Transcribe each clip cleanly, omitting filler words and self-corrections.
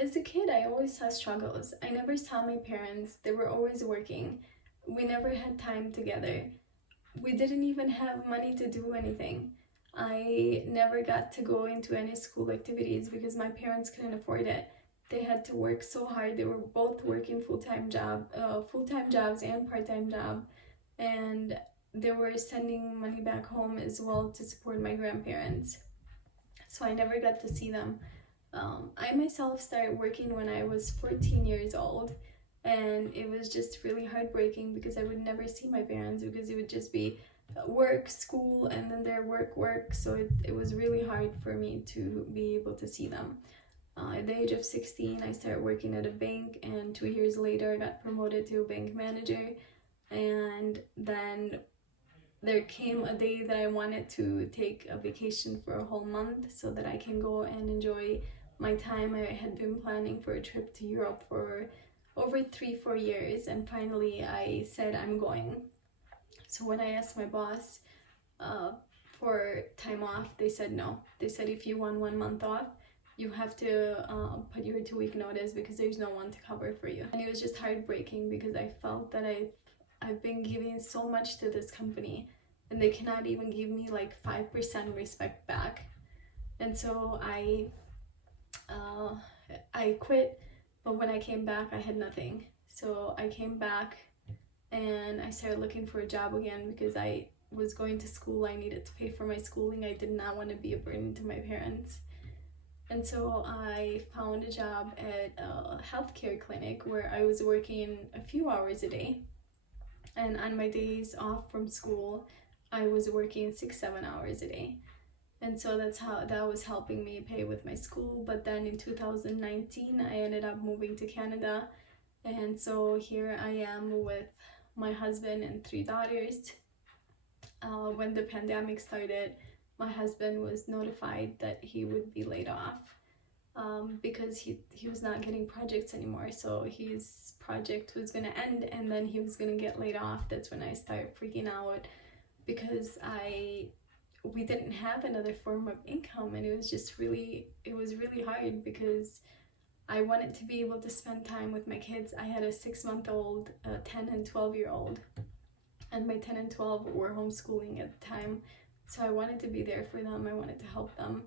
As a kid, I always saw struggles. I never saw my parents. They were always working. We never had time together. We didn't even have money to do anything. I never got to go into any school activities because my parents couldn't afford it. They had to work so hard. They were both working full-time jobs and part-time job, and they were sending money back home as well to support my grandparents. So I never got to see them. I myself started working when I was 14 years old, and it was just really heartbreaking because I would never see my parents because it would just be work, school, and then their work. So it was really hard for me to be able to see them. At the age of 16, I started working at a bank, and 2 years later, I got promoted to a bank manager. And then there came a day that I wanted to take a vacation for a whole month so that I can go and enjoy my time. I had been planning for a trip to Europe for over 3-4 years, and finally I said I'm going. So when I asked my boss for time off, they said no. They said if you want 1 month off, you have to put your 2-week notice because there's no one to cover for you. And it was just heartbreaking because I felt that I've been giving so much to this company, and they cannot even give me like 5% respect back. And so I quit, but when I came back, I had nothing. So I came back and I started looking for a job again because I was going to school. I needed to pay for my schooling. I did not want to be a burden to my parents. And so I found a job at a healthcare clinic where I was working a few hours a day. And on my days off from school, I was working 6-7 hours a day. And so that was helping me pay with my school. But then in 2019, I ended up moving to Canada. And so here I am with my husband and 3 daughters. When the pandemic started, my husband was notified that he would be laid off because he was not getting projects anymore. So his project was going to end and then he was going to get laid off. That's when I started freaking out because we didn't have another form of income, and it was really hard because I wanted to be able to spend time with my kids. I had a 6-month-old, a 10 and 12-year-old, and my 10 and 12 were homeschooling at the time. So I wanted to be there for them. I wanted to help them.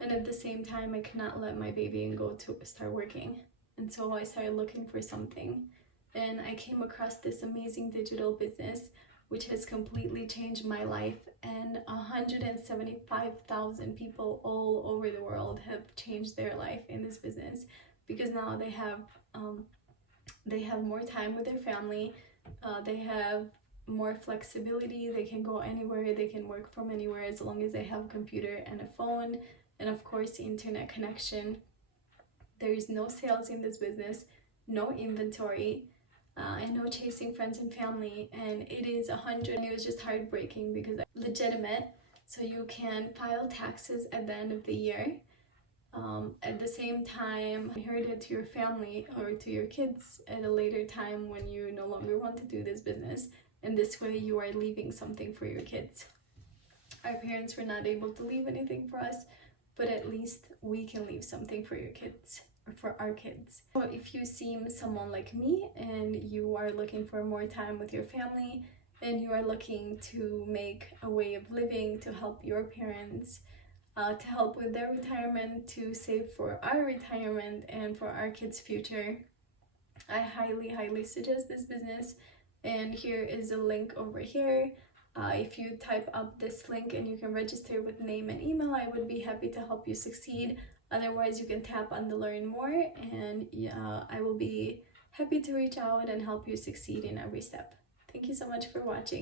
And at the same time, I could not let my baby and go to start working. And so I started looking for something. And I came across this amazing digital business, which has completely changed my life. And 175,000 people all over the world have changed their life in this business because now they have more time with their family. They have more flexibility. They can go anywhere. They can work from anywhere as long as they have a computer and a phone, and of course internet connection. There is no sales in this business, no inventory, and no chasing friends and family. And it is 100, and it was just heartbreaking because legitimate, so you can file taxes at the end of the year. At the same time, inherit it to your family or to your kids at a later time when you no longer want to do this business. And this way you are leaving something for your kids. Our parents were not able to leave anything for us, but at least we can leave something for your kids or for our kids. So if you seem someone like me and you are looking for more time with your family and you are looking to make a way of living to help your parents, to help with their retirement, to save for our retirement and for our kids' future, I highly suggest this business. And here is a link over here. If you type up this link and you can register with name and email, I would be happy to help you succeed. Otherwise, you can tap on the learn more, and I will be happy to reach out and help you succeed in every step. Thank you so much for watching.